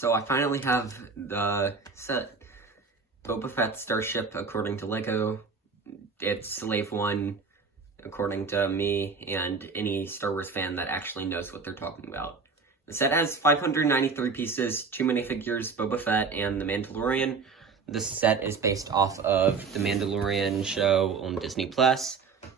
So I finally have the set Boba Fett Starship according to Lego. It's Slave 1 according to me and any Star Wars fan that actually knows what they're talking about. The set has 593 pieces, 2 minifigures, Boba Fett, and The Mandalorian. This set is based off of The Mandalorian show on Disney+.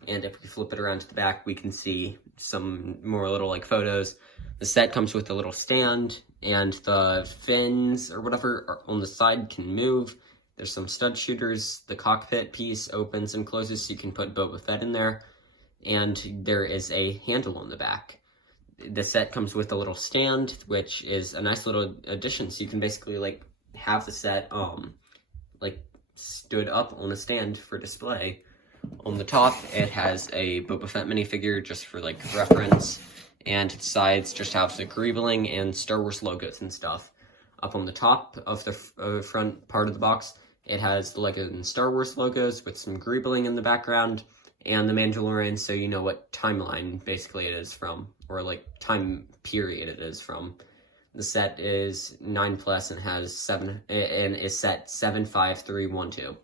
And if we flip it around to the back, we can see some more little like photos. The set comes with a little stand, and the fins or whatever on the side can move. There's some stud shooters. The cockpit piece opens and closes so you can put Boba Fett in there. And there is a handle on the back. The set comes with a little stand, which is a nice little addition. So you can basically like have the set like stood up on a stand for display. On the top, it has a Boba Fett minifigure just for like reference, and its sides just have the greebling and Star Wars logos and stuff. Up on the top of the front part of the box, it has the Lego and Star Wars logos with some greebling in the background, and the Mandalorian, so you know what timeline basically it is from, or like time period it is from. The set is 9+ and has 7 and is set 75312.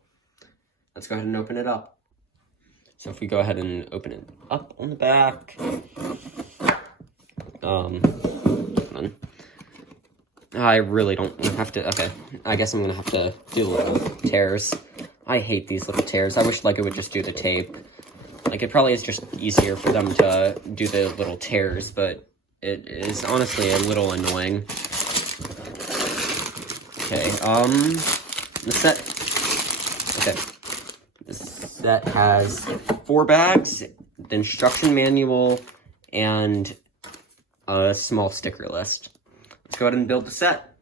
Let's go ahead and open it up. So if we go ahead and open it up on the back, I really don't have to, okay, I guess I'm gonna have to do little tears. I hate these little tears. I wish Lego would just do the tape. Like, it probably is just easier for them to do the little tears, but it is honestly a little annoying. Okay, the set, okay. That has 4 bags, the instruction manual, and a small sticker list. Let's go ahead and build the set.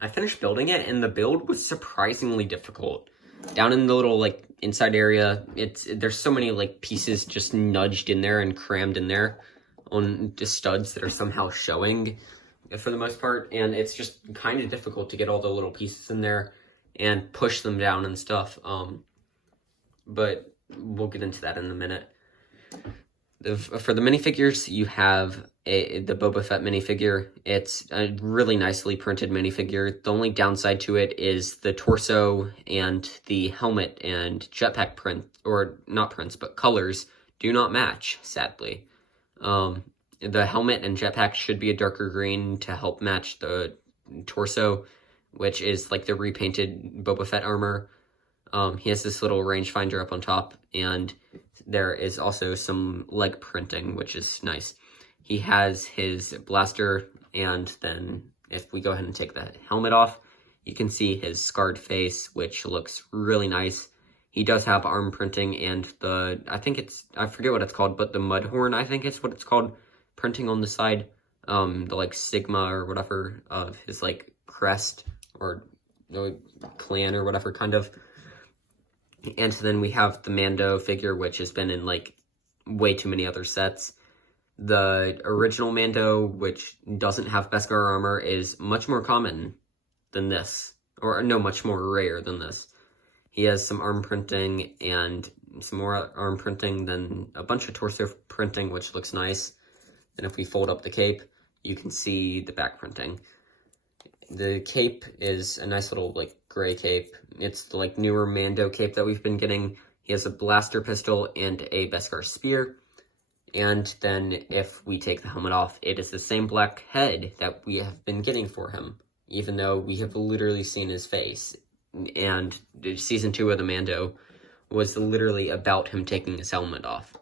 I finished building it, and the build was surprisingly difficult. Down in the little, like, inside area, there's so many, like, pieces just nudged in there and crammed in there on the studs that are somehow showing, for the most part, and it's just kind of difficult to get all the little pieces in there and push them down and stuff. But we'll get into that in a minute. For the minifigures, you have the Boba Fett minifigure. It's a really nicely printed minifigure. The only downside to it is the torso and the helmet and jetpack print, or not prints, but colors, do not match, sadly. The helmet and jetpack should be a darker green to help match the torso, which is like the repainted Boba Fett armor. He has this little rangefinder up on top, and there is also some leg printing, which is nice. He has his blaster, and then if we go ahead and take the helmet off, you can see his scarred face, which looks really nice. He does have arm printing and I forget what it's called, but the mudhorn, I think is what it's called, printing on the side. The like Sigma or whatever of his like crest or clan or whatever kind of. And then we have the Mando figure, which has been in, like, way too many other sets. The original Mando, which doesn't have Beskar armor, is much more common than this. Or, no, much more rare than this. He has some arm printing and some more arm printing, then a bunch of torso printing, which looks nice. And if we fold up the cape, you can see the back printing. The cape is a nice little, like, gray cape. It's the, like, newer Mando cape that we've been getting. He has a blaster pistol and a Beskar spear. And then if we take the helmet off, it is the same black head that we have been getting for him, even though we have literally seen his face. And Season 2 of the Mando was literally about him taking his helmet off.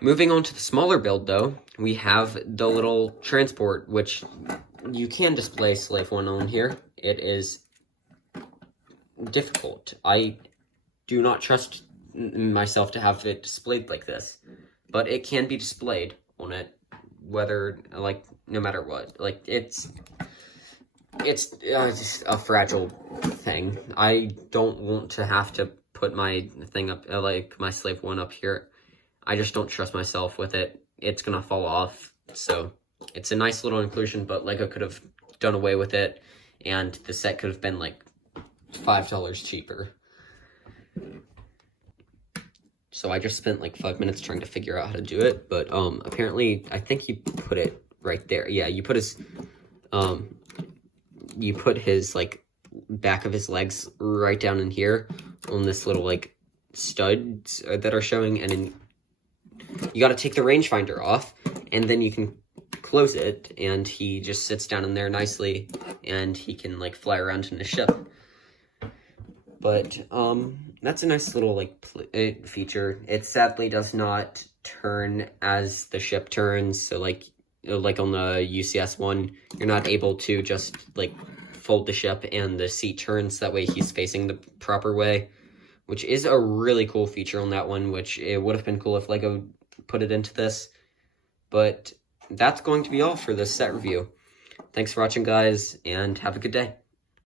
Moving on to the smaller build, though, we have the little transport, which you can display Slave 1 on here. It is difficult. I do not trust myself to have it displayed like this, but it can be displayed on it, whether, like, no matter what. Like, it's just a fragile thing. I don't want to have to put my thing up, like, my Slave 1 up here. I just don't trust myself with it. It's gonna fall off, so it's a nice little inclusion, but Lego could have done away with it, and the set could have been, like, $5 cheaper. So I just spent, like, 5 minutes trying to figure out how to do it, but, apparently, I think you put it right there. Yeah, you put his like back of his legs right down in here on this little like studs that are showing, and then you got to take the rangefinder off, and then you can close it, and he just sits down in there nicely, and he can like fly around in the ship. But that's a nice little like feature. It sadly does not turn as the ship turns, so like on the UCS one, you're not able to just like fold the ship and the seat turns, that way he's facing the proper way, which is a really cool feature on that one, which it would have been cool if LEGO put it into this. But that's going to be all for this set review. Thanks for watching, guys, and have a good day.